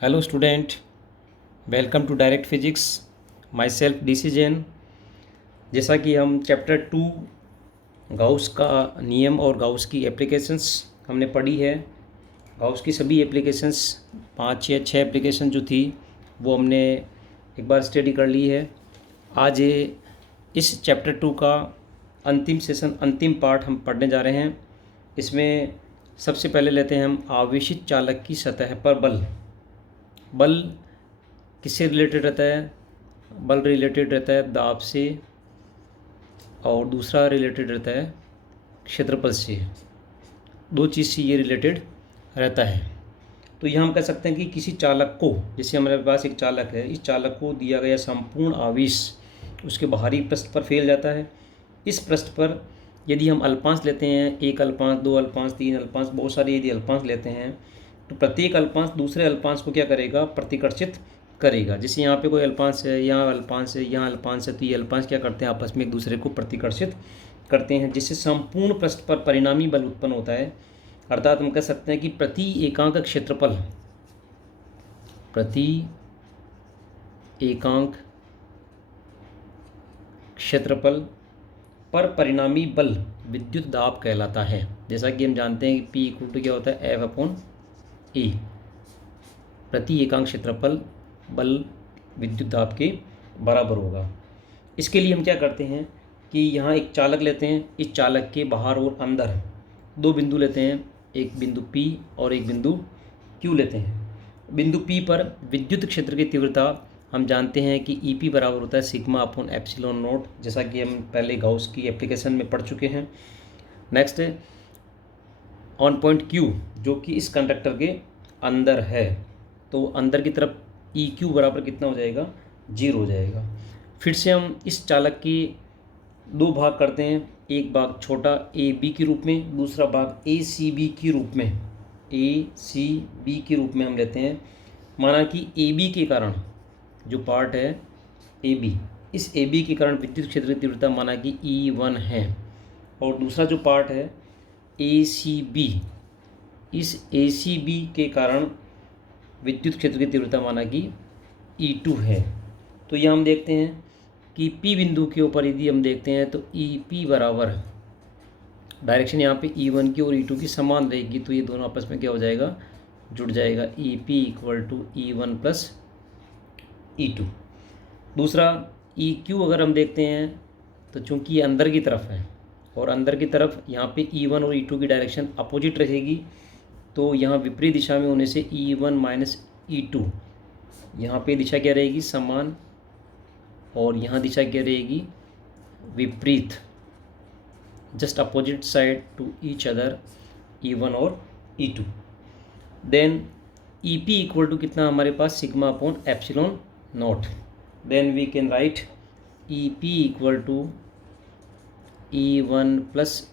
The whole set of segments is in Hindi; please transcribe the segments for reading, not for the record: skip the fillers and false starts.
Hello student, welcome to direct physics. Myself DC Jain. जैसा कि हम चैप्टर 2 गाउस का नियम और गाउस की एप्लीकेशंस हमने पढ़ी है। गाउस की सभी एप्लीकेशंस 5 या 6 एप्लीकेशन जो थी वो हमने एक बार स्टडी कर ली है। आज इस चैप्टर 2 का अंतिम सेशन, अंतिम पार्ट हम पढ़ने जा रहे हैं। इसमें सबसे पहले लेते हैं हम आवेशित चालक की सतह पर बल। बल किससे रिलेटेड रहता है? बल रिलेटेड रहता है दाब से, और दूसरा रिलेटेड रहता है क्षेत्रफल से। दो चीज़ से ये रिलेटेड रहता है। तो यहाँ हम कह सकते हैं कि किसी चालक को, जैसे हमारे पास एक चालक है, इस चालक को दिया गया संपूर्ण आवेश उसके बाहरी पृष्ठ पर फैल जाता है। इस पृष्ठ पर यदि हम अल्पांश लेते हैं, 1 अल्पांश, 2 अल्पांश, 3 अल्पांश, बहुत सारे यदि अल्पांश लेते हैं, तो प्रत्येक अल्पांश दूसरे अल्पांश को क्या करेगा? प्रतिकर्षित करेगा। जैसे यहाँ पे कोई अल्पांश है, यहाँ अल्पांश है, यहाँ अल्पांश है, तो ये अल्पांश क्या करते हैं? आपस में एक दूसरे को प्रतिकर्षित करते हैं, जिससे संपूर्ण पृष्ठ पर परिणामी बल उत्पन्न होता है। अर्थात हम कह सकते हैं कि प्रति एकांक क्षेत्रफल, प्रति एकांक क्षेत्रफल पर परिणामी बल विद्युत दाब कहलाता है। जैसा कि हम जानते हैं कि P क्या होता है? F/E। प्रति एकांक क्षेत्रफल बल विद्युत दाब के बराबर होगा। इसके लिए हम क्या करते हैं कि यहाँ एक चालक लेते हैं, इस चालक के बाहर और अंदर दो बिंदु लेते हैं, एक बिंदु P और एक बिंदु Q लेते हैं। बिंदु P पर विद्युत क्षेत्र की तीव्रता हम जानते हैं कि EP बराबर होता है σ/ε0, जैसा कि हम पहले गाउस की एप्लीकेशन में पढ़ चुके हैं। नेक्स्ट ऑन पॉइंट Q, जो कि इस कंडक्टर के अंदर है, तो अंदर की तरफ EQ बराबर कितना हो जाएगा? 0 हो जाएगा। फिर से हम इस चालक के दो भाग करते हैं, एक भाग छोटा AB के रूप में, दूसरा भाग ACB के रूप में। ACB के रूप में हम लेते हैं। माना कि AB के कारण, जो पार्ट है AB, इस AB के कारण विद्युत क्षेत्र की तीव्रता माना कि E1 है, और दूसरा जो पार्ट है ACB, इस ACB के कारण विद्युत क्षेत्र की तीव्रता माना कि E2 है। तो यह हम देखते हैं कि P बिंदु के ऊपर यदि हम देखते हैं तो EP बराबर, डायरेक्शन यहाँ पे E1 की और E2 की समान रहेगी, तो ये दोनों आपस में क्या हो जाएगा? जुड़ जाएगा। EP = E1 + E2। दूसरा EQ अगर हम देखते हैं तो चूंकि ये अंदर की तरफ है, और अंदर की तरफ यहाँ पे E1 और E2 की डायरेक्शन अपोजिट रहेगी, तो यहाँ विपरीत दिशा में होने से E1 - E2, यहाँ पे दिशा क्या रहेगी? समान, और यहाँ दिशा क्या रहेगी? विपरीत, just opposite side to each other, E1 और E2। देन EP = कितना हमारे पास? σ/ε0। Then we can write EP = E1 +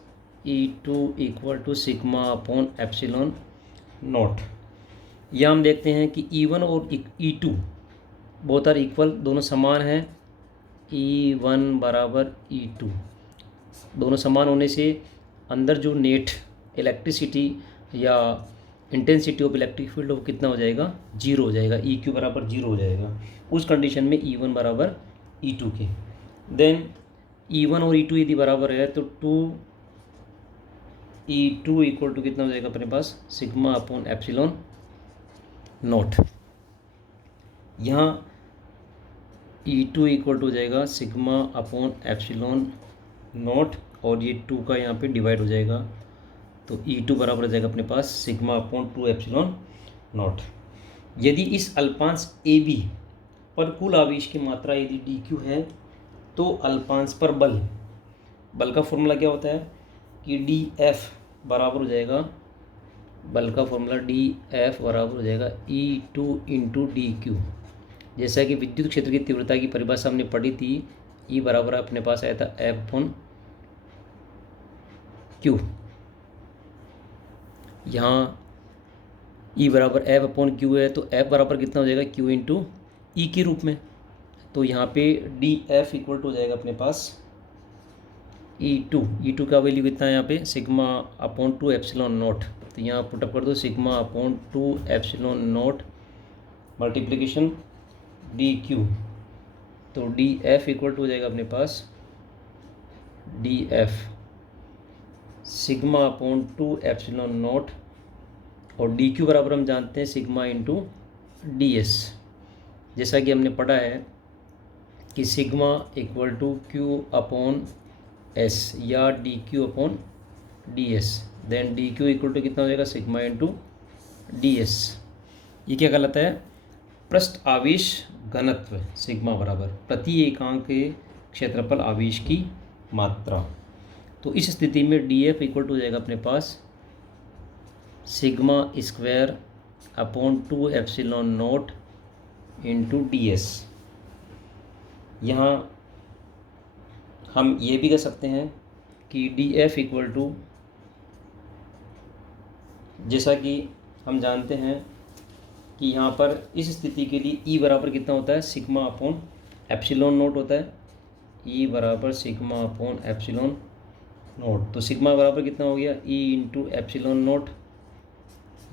E2 = σ/ε0। यह हम देखते हैं कि E1 और E2 बोथ आर इक्वल, दोनों समान हैं। E1 = E2, दोनों समान होने से अंदर जो नेट इलेक्ट्रिसिटी या इंटेंसिटी ऑफ इलेक्ट्रिक फील्ड वो कितना हो जाएगा? 0 हो जाएगा। EQ बराबर 0 हो जाएगा उस कंडीशन में E1 बराबर E2 के। देन E1 और E2 यदि बराबर है तो 2E2 = कितना हो जाएगा अपने पास? σ/ε0। यहाँ E2 = हो जाएगा σ/ε0, और ये 2 का यहाँ पे डिवाइड हो जाएगा, तो E2 बराबर हो जाएगा अपने पास σ/2ε0। यदि इस अल्पांश AB पर कुल आवेश की मात्रा यदि DQ है, तो अल्पांश पर बल का फॉर्मूला क्या होता है कि DF बराबर हो जाएगा, बल का फॉर्मूला DF बराबर हो जाएगा E2 × DQ। जैसा कि विद्युत क्षेत्र की तीव्रता की परिभाषा हमने पढ़ी थी, E बराबर अपने पास आया था F/Q। यहाँ E बराबर F/Q है, तो F बराबर कितना हो जाएगा? Q × E के रूप में। तो यहाँ पे DF = हो जाएगा अपने पास E2 का वैल्यू कितना है यहाँ पे? σ/2ε0। तो यहाँ पुटअप कर दो, σ/2ε0 मल्टीप्लिकेशन डी क्यू, तो डी एफ इक्वल टू हो जाएगा अपने पास D F sigma upon 2 epsilon naught, और डी क्यू बराबर हम जानते हैं सिग्मा इंटू डी एस। जैसा कि हमने पढ़ा है कि sigma equal to Q upon S या D Q upon D S, then D Q equal to कितना हो जाएगा सिग्मा इंटू डी एस। ये क्या गलत है? पृष्ठ आवेश घनत्व सिग्मा बराबर प्रति एकांक के क्षेत्रफल आवेश की मात्रा। तो इस स्थिति में डी एफ इक्वल टू हो जाएगा अपने पास sigma square upon 2 epsilon not into D S. यहाँ हम ये भी कर सकते हैं कि डी एफ इक्वल टू, जैसा कि हम जानते हैं कि यहाँ पर इस स्थिति के लिए ई बराबर कितना होता है सिग्मा अपॉन एप्सिलॉन नोट होता है, ई बराबर सिग्मा अपॉन एप्सिलॉन नोट। तो सिग्मा बराबर कितना हो गया ई इंटू एप्सिलॉन नोट।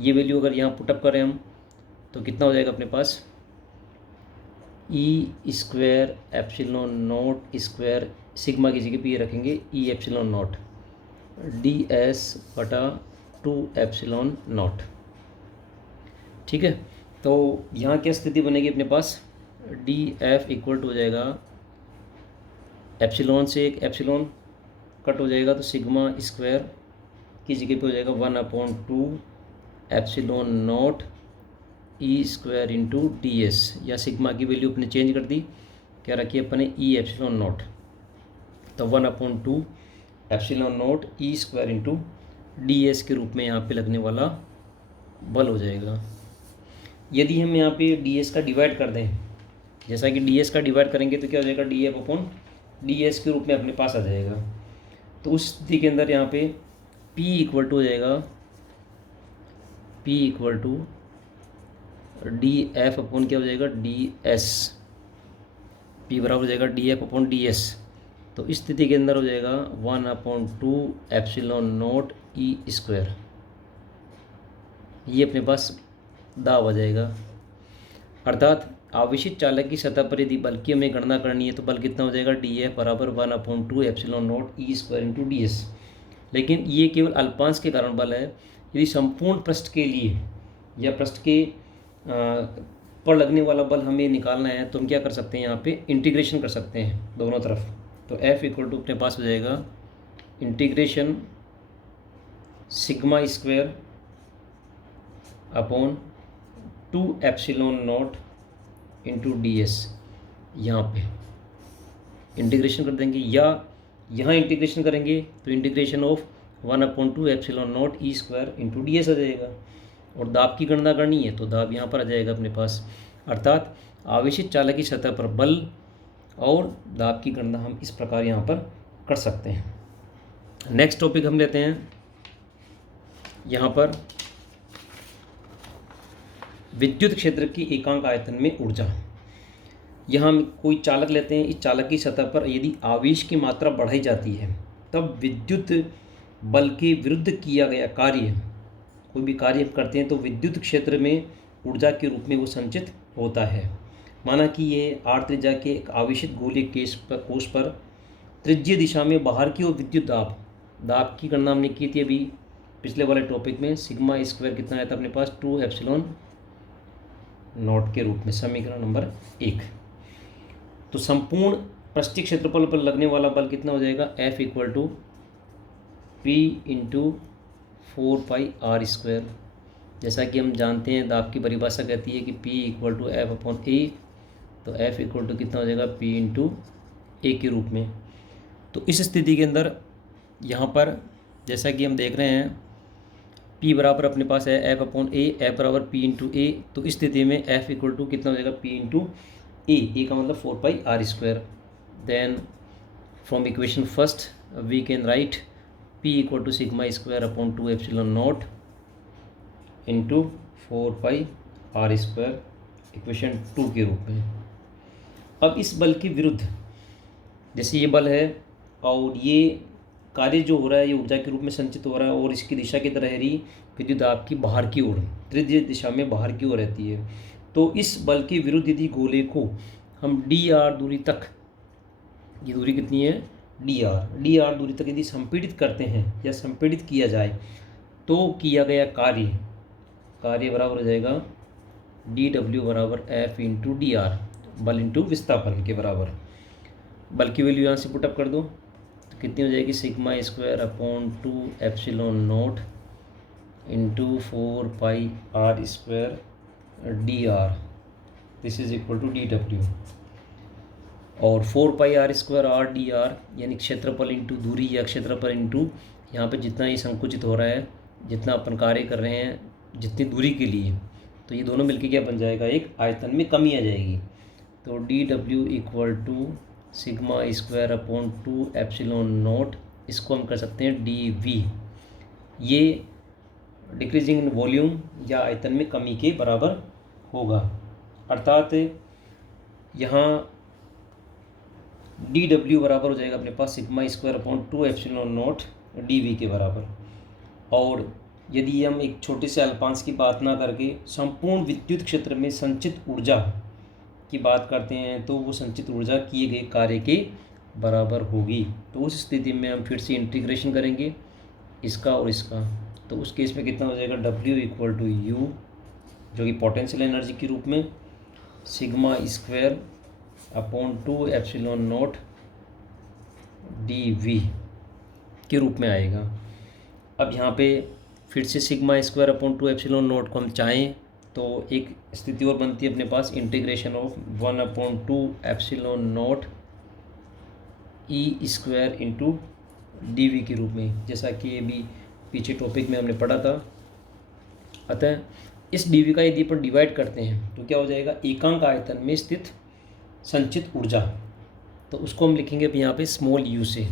ये वैल्यू अगर यहाँ पुटअप करें हम तो कितना हो जाएगा अपने पास E square epsilon naught square, sigma की जगह पे ये रखेंगे E epsilon naught D S बटा 2 एप्सिलॉन नोट। ठीक है, तो यहाँ क्या स्थिति बनेगी अपने पास डी एफ इक्वल टू हो जाएगा एप्सिलॉन से एक एप्सिलॉन कट हो जाएगा, तो सिग्मा स्क्वायर की जगह पे हो जाएगा 1/2 epsilon not E square into D S, या सिग्मा की वैल्यू अपने चेंज कर दी, क्या रखी अपने ई एप्सिलॉन नॉट, तो 1/2 epsilon not E square into D S के रूप में यहाँ पे लगने वाला बल हो जाएगा। यदि हम यहाँ पे डी एस का डिवाइड कर दें, जैसा कि डी एस का डिवाइड करेंगे तो क्या हो जाएगा D F upon D S के रूप में अपने पास आ जाएगा। तो उस स्थिति के अंदर यहाँ पे P इक्वल टू हो जाएगा P equal to D F upon क्या हो जाएगा डी एस, P बराबर हो जाएगा D F upon D S. तो इस स्थिति के अंदर हो जाएगा 1/2 एप्सिलॉन नॉट ई स्क्वायर, ये अपने पास दाव आ जाएगा। अर्थात आवेशित चालक की सतह पर यदि बल की हमें गणना करनी है तो बल कितना हो जाएगा डी एफ बराबर 1/2 epsilon not E square into D S. लेकिन ये केवल अल्पांश के कारण बल है। यदि संपूर्ण पृष्ठ के लिए या पृष्ठ के पर लगने वाला बल हमें निकालना है तो हम क्या कर सकते हैं, यहाँ पे इंटीग्रेशन कर सकते हैं दोनों तरफ। तो F इक्वल टू अपने पास हो जाएगा integration sigma square upon 2 epsilon not into D S. यहाँ पे इंटीग्रेशन कर देंगे, या यहाँ इंटीग्रेशन करेंगे तो integration of 1/2 epsilon not E square into D S आ जाएगा। और दाब की गणना करनी है तो दाब यहाँ पर आ जाएगा अपने पास। अर्थात आवेशित चालक की सतह पर बल और दाब की गणना हम इस प्रकार यहाँ पर कर सकते हैं। नेक्स्ट टॉपिक हम लेते हैं यहाँ पर विद्युत क्षेत्र की एकांक आयतन में ऊर्जा। यहाँ हम कोई चालक लेते हैं, इस चालक की सतह पर यदि आवेश की मात्रा बढ़ाई जाती है तब विद्युत बल के विरुद्ध किया गया कार्य, कोई भी कार्य हम करते हैं तो विद्युत क्षेत्र में ऊर्जा के रूप में वो संचित होता है। माना कि ये r त्रिज्या के एक आवेशित गोलीय कोश पर त्रिज्यीय दिशा में बाहर की ओर विद्युत दाब की गणना हमने की थी अभी पिछले वाले टॉपिक में। सिग्मा स्क्वायर कितना आया था अपने पास 2 एप्सिलॉन नॉट के रूप में, समीकरण नंबर 1। तो संपूर्ण पृष्ठीय क्षेत्रफल पर लगने वाला बल कितना हो जाएगा F equal to P into 4πr²। जैसा कि हम जानते हैं दाब की परिभाषा कहती है कि P equal to F upon A, तो F इक्वल टू कितना हो जाएगा P इंटू A के रूप में। तो इस स्थिति के अंदर यहाँ पर जैसा कि हम देख रहे हैं P बराबर अपने पास है F अपॉन A, F बराबर P इंटू A। तो इस स्थिति में F इक्वल टू कितना हो जाएगा P इंटू A का मतलब 4πr²। Then from equation first we can write P equal to sigma square upon 2 epsilon not into 4πr², equation 2 के रूप में। अब इस बल के विरुद्ध, जैसे ये बल है और ये कार्य जो हो रहा है ये ऊर्जा के रूप में संचित हो रहा है और इसकी दिशा की तरह है रही विद्युत दाब की बाहर की ओर, त्रिज्यीय दिशा में बाहर की ओर रहती है। तो इस बल के विरुद्ध यदि गोले को हम dr दूरी तक, ये दूरी कितनी है dr दूरी तक यदि संपीड़ित करते हैं या संपीड़ित किया जाए तो किया गया कार्य बराबर हो जाएगा dw बराबर F इंटू dr, बल इंटू विस्थापन के बराबर। बल की वैल्यू यहाँ से पुटअप कर दो तो कितनी हो जाएगी sigma square upon 2 epsilon not into 4 pi r square dr, this is equal to dw। और 4 pi r square r dr यानी क्षेत्रफल इंटू दूरी या क्षेत्रफल इंटू यहाँ पे जितना ये संकुचित हो रहा है, जितना अपन कार्य कर रहे हैं जितनी दूरी के लिए, तो ये दोनों मिलके क्या बन जाएगा, एक आयतन में कमी आ जाएगी। तो dw equal to sigma square upon 2 epsilon not, इसको हम कर सकते हैं dv, ये डिक्रीजिंग इन वॉल्यूम या आयतन में कमी के बराबर होगा। अर्थात यहाँ dw बराबर हो जाएगा अपने पास sigma square upon 2 epsilon naught dv के बराबर। और यदि हम एक छोटे से अल्पांश की बात ना करके संपूर्ण विद्युत क्षेत्र में संचित ऊर्जा की बात करते हैं तो वो संचित ऊर्जा किए गए कार्य के बराबर होगी। तो उस स्थिति में हम फिर से इंटीग्रेशन करेंगे इसका और इसका, तो उस केस में कितना हो जाएगा W इक्वल टू U, जो कि पोटेंशियल एनर्जी के रूप में sigma square upon 2 epsilon naught dV के रूप में आएगा। अब यहाँ पे फिर से sigma square upon 2 epsilon not को हम चाहें तो एक स्थिति और बनती है अपने पास, integration of 1 upon 2 epsilon naught E square into dV के रूप में, जैसा कि ये भी पीछे टॉपिक में हमने पढ़ा था। अतः इस dV का यदि अपन डिवाइड करते हैं तो क्या हो जाएगा, एकांक आयतन में स्थित संचित ऊर्जा, तो उसको हम लिखेंगे अब यहाँ पे स्मॉल u से,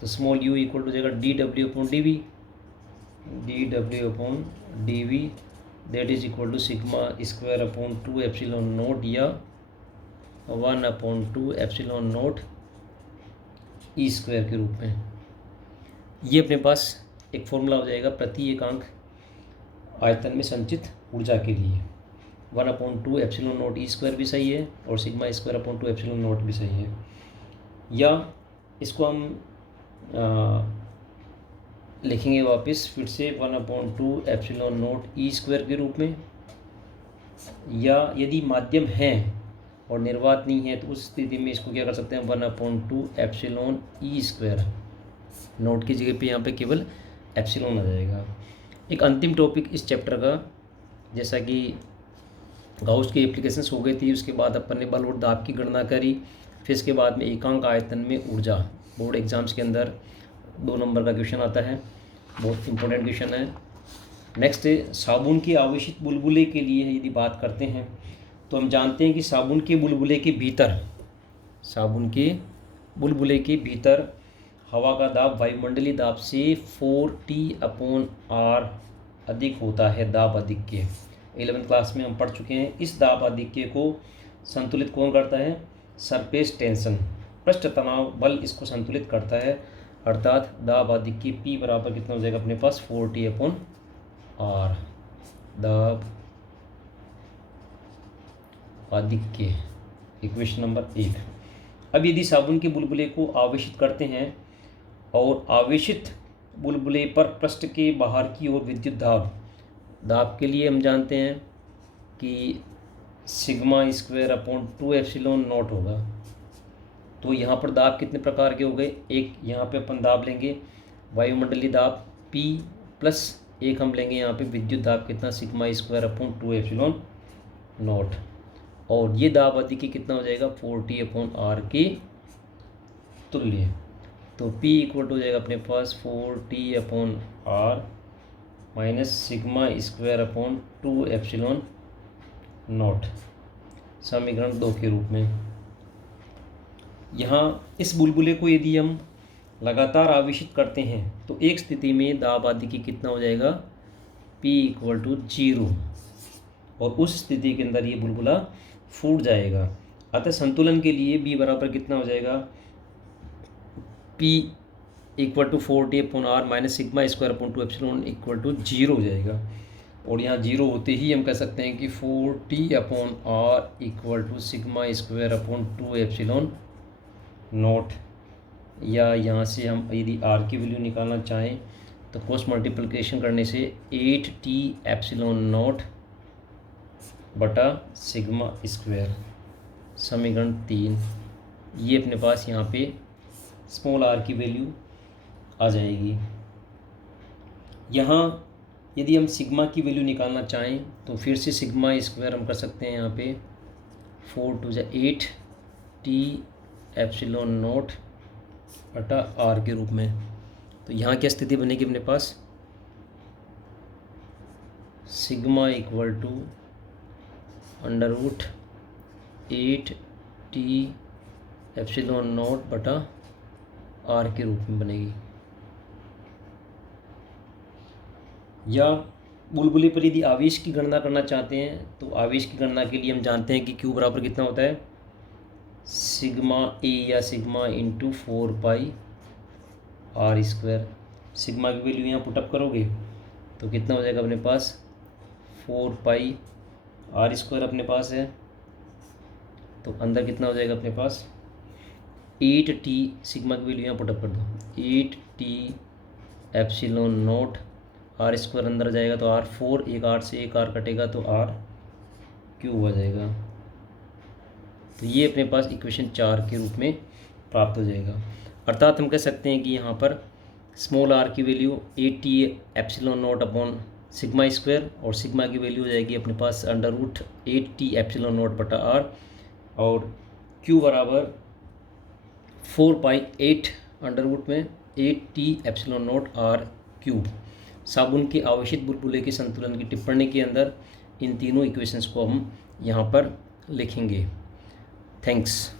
तो स्मॉल u इक्वल टू जाएगा dw अपॉन dv that is equal to sigma square upon 2 epsilon not या 1 upon 2 epsilon not E square के रूप में। ये अपने पास एक फॉर्मूला हो जाएगा प्रति एकांक आयतन में संचित ऊर्जा के लिए। 1 upon 2 epsilon not E square भी सही है और sigma square upon 2 epsilon not भी सही है। या इसको हम लिखेंगे वापस फिर से 1 upon 2 epsilon not E square के रूप में। या यदि माध्यम है और निर्वात नहीं है तो उस स्थिति में इसको क्या कर सकते हैं, 1 upon 2 epsilon E square, note की जगह पे यहाँ पे केवल एप्सिलॉन आ जाएगा। एक अंतिम टॉपिक इस चैप्टर का, जैसा कि गाउस की एप्लीकेशंस हो गई थी, उसके बाद अपन ने बल और दाब की गणना करी, फिर इसके बाद में एकांक आयतन में ऊर्जा, बोर्ड एग्जाम्स के अंदर 2 नंबर का क्वेश्चन आता है, बहुत इंपॉर्टेंट क्वेश्चन है। नेक्स्ट साबुन के आवेशित बुलबुले के लिए यदि बात करते हैं तो हम जानते हैं कि साबुन के बुलबुले के भीतर हवा का दाब वायुमंडलीय दाब से 4T/R अधिक होता है, दाब आधिक्य 11th क्लास में हम पढ़ चुके हैं। इस दाब आधिक्य को संतुलित कौन करता है, सरफेस टेंशन, पृष्ठ तनाव बल इसको संतुलित करता है। अर्थात दाब आधिक्य P बराबर कितना हो जाएगा अपने पास 4T/R, दाब आधिक्य, इक्वेशन नंबर 1। अब यदि साबुन के बुलबुले को आवेशित करते हैं और आवेशित बुलबुले पर पृष्ठ के बाहर की ओर विद्युत दाब के लिए हम जानते हैं कि sigma square upon 2 epsilon not होगा। तो यहाँ पर दाब कितने प्रकार के हो गए, एक यहाँ पे अपन दाब लेंगे वायुमंडलीय दाब P प्लस एक हम लेंगे यहाँ पे विद्युत दाब कितना, sigma square upon 2 epsilon naught, और ये दाब आधिक्य कितना हो जाएगा 4T/R के तुल्य। तो P इक्वल हो जाएगा अपने पास 4T/R minus sigma square upon 2 epsilon not, समीकरण 2 के रूप में। यहाँ इस बुलबुले को यदि हम लगातार आवेशित करते हैं तो एक स्थिति में दाब आधिक्य कितना हो जाएगा, P इक्वल टू 0, और उस स्थिति के अंदर ये बुलबुला फूट जाएगा। अतः संतुलन के लिए B बराबर कितना हो जाएगा, P equal to 4T/R minus sigma square upon 2 epsilon equal to 0 हो जाएगा। और यहाँ जीरो होते ही हम कह सकते हैं कि 4t/r equal to sigma square upon 2 epsilon not. या यहाँ से हम यदि r की वैल्यू निकालना चाहें तो क्रॉस मल्टीप्लिकेशन करने से 8t एप्सिलॉन नॉट बटा सिग्मा स्क्वायर, समीकरण 3। ये अपने पास यहाँ पे स्मॉल r की वैल्यू आ जाएगी। यहाँ यदि हम सिग्मा की वैल्यू निकालना चाहें तो फिर से सिग्मा स्क्वायर हम कर सकते हैं यहाँ पे 4 × 2 = 8t एप्सिलॉन नॉट बटा r के रूप में। तो यहाँ क्या स्थिति बनेगी अपने पास, sigma equal to √8t epsilon naught बटा r के रूप में बनेगी। या बुलबुले पर यदि आवेश की गणना करना चाहते हैं तो आवेश की गणना के लिए हम जानते हैं कि Q बराबर कितना होता है, सिग्मा A या सिग्मा इंटू 4πr²। सिग्मा की वैल्यू यहाँ पुटअप करोगे तो कितना हो जाएगा अपने पास, 4πr² अपने पास है। तो अंदर कितना हो जाएगा अपने पास 8t, सिग्मा की वैल्यू यहाँ पुटअप कर दो, 8t एप्सिलॉन नॉट r² अंदर जाएगा तो r4, एक 8 से एक r कटेगा तो r³ आ जाएगा। तो ये अपने पास इक्वेशन 4 के रूप में प्राप्त हो जाएगा। अर्थात हम कह सकते हैं कि यहाँ पर स्मॉल r की value 8t epsilon not upon sigma square और सिग्मा की वैल्यू हो जाएगी अपने पास √8t एप्सिलॉन नॉट बटा r, और q बराबर 4π8 एप्सिलॉन नॉट r³। साबुन के आवेशित बुलबुले के संतुलन की टिप्पणी के अंदर इन तीनों इक्वेशंस को हम यहाँ पर लिखेंगे। थैंक्स।